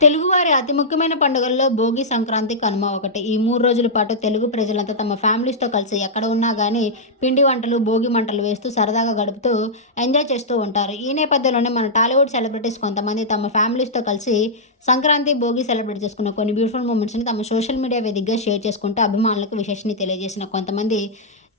తెలుగువారి అతి ముఖ్యమైన పండుగల్లో భోగి సంక్రాంతి కనుమ ఒకటి. ఈ మూడు రోజుల పాటు తెలుగు ప్రజలంతా తమ ఫ్యామిలీస్తో కలిసి ఎక్కడ ఉన్నా కానీ పిండి వంటలు భోగి మంటలు వేస్తూ సరదాగా గడుపుతూ ఎంజాయ్ చేస్తూ ఉంటారు. ఈ నేపథ్యంలోనే మన టాలీవుడ్ సెలబ్రిటీస్ కొంతమంది తమ ఫ్యామిలీస్తో కలిసి సంక్రాంతి భోగి సెలబ్రేట్ చేసుకున్న కొన్ని బ్యూటిఫుల్ మూమెంట్స్ని తమ సోషల్ మీడియా వేదికగా షేర్ చేసుకుంటూ అభిమానులకు విశేషని తెలియజేసిన కొంతమంది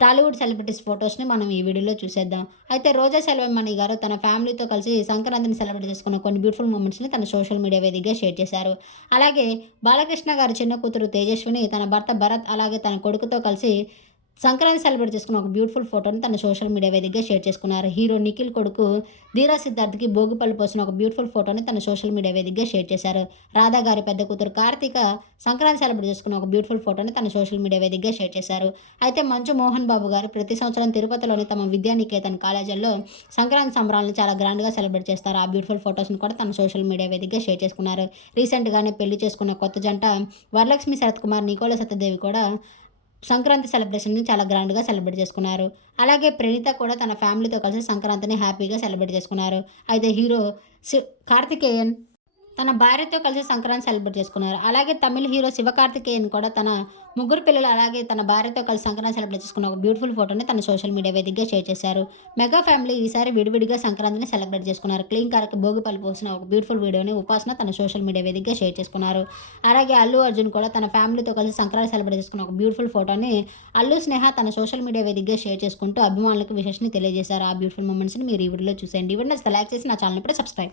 టాలీవుడ్ సెలబ్రిటీస్ ఫొటోస్ని మనం ఈ వీడియోలో చూసేద్దాం. అయితే రోజా సెల్వమణి గారు తన ఫ్యామిలీతో కలిసి సంక్రాంతిని సెలబ్రేట్ చేసుకున్న కొన్ని బ్యూటిఫుల్ మూమెంట్స్ని తన సోషల్ మీడియా వేదికగా షేర్ చేశారు. అలాగే బాలకృష్ణ గారి చిన్న కూతురు తేజస్విని తన భర్త భరత్ అలాగే తన కొడుకుతో కలిసి సంక్రాంతి సెలబ్రేట్ చేసుకున్న ఒక బ్యూటిఫుల్ ఫోటోని తన సోషల్ మీడియా వేదికగా షేర్ చేసుకున్నారు. హీరో నిఖిల్ కొడుకు ధీరా సిద్ధార్థ్కి భోగిపల్లి పోసిన ఒక బ్యూటిఫుల్ ఫోటోని తన సోషల్ మీడియా వేదికగా షేర్ చేశారు. రాధా గారి పెద్ద కూతురు కార్తీక సంక్రాంతి సెలబ్రేట్ చేసుకున్న ఒక బ్యూటిఫుల్ ఫోటోని తన సోషల్ మీడియా వేదికగా షేర్ చేశారు. అయితే మంచు మోహన్ బాబు గారు ప్రతి సంవత్సరం తిరుపతిలోని తమ విద్యానికేతన్ కాలేజీల్లో సంక్రాంతి సంబరాలను చాలా గ్రాండ్గా సెలబ్రేట్ చేస్తారు. ఆ బ్యూటిఫుల్ ఫోటోస్ని కూడా తన సోషల్ మీడియా వేదికగా షేర్ చేసుకున్నారు. రీసెంట్గానే పెళ్ళి చేసుకున్న కొత్త జంట వరలక్ష్మి శరత్ కుమార్ నికోల సత్యదేవి కూడా సంక్రాంతి సెలబ్రేషన్ని చాలా గ్రాండ్గా సెలబ్రేట్ చేసుకున్నారు. అలాగే ప్రణీత కూడా తన ఫ్యామిలీతో కలిసి సంక్రాంతిని హ్యాపీగా సెలబ్రేట్ చేసుకున్నారు. అయితే హీరో సి కార్తికేయన్ తన భార్యతో కలిసి సంక్రాంతి సెలబ్రేట్ చేసుకున్నారు. అలాగే తమిళ హీరో శివకార్తికేయన్ కూడా తన ముగ్గురు పిల్లలు అలాగే తన భార్యతో కలిసి సంక్రాంతి సెలబ్రేట్ చేసుకున్న ఒక బ్యూటిఫుల్ ఫోటోని తన సోషల్ మీడియా వేదికగా షేర్ చేశారు. మెగా ఫ్యామిలీ ఈసారి విడివిడిగా సంక్రాంతిని సెలబ్రేట్ చేసుకున్నారు. క్లీన్ కార్కి భోగిపల్లి పోసిన ఒక బ్యూటిఫుల్ వీడియోని ఉపాసన తన సోషల్ మీడియా వేదికగా షేర్ చేసుకున్నారు. అలాగే అల్లు అర్జున్ కూడా తన ఫ్యామిలీతో కలిసి సంక్రాంతి సెలబ్రేట్ చేసుకున్న ఒక బ్యూటిఫుల్ ఫోటోని అల్లు స్నేహ తన సోషల్ మీడియా వేదికగా షేర్ చేసుకుంటూ అభిమానులకు విశేషని తెలియజేశారు. ఆ బ్యూటిఫుల్ మూమెంట్స్ని మీరు ఈ వీడియోలో చూసేయండి. ఈ వీడియో లైక్ చేసి నా ఛానల్ ఇప్పుడు సబ్స్క్రైబ్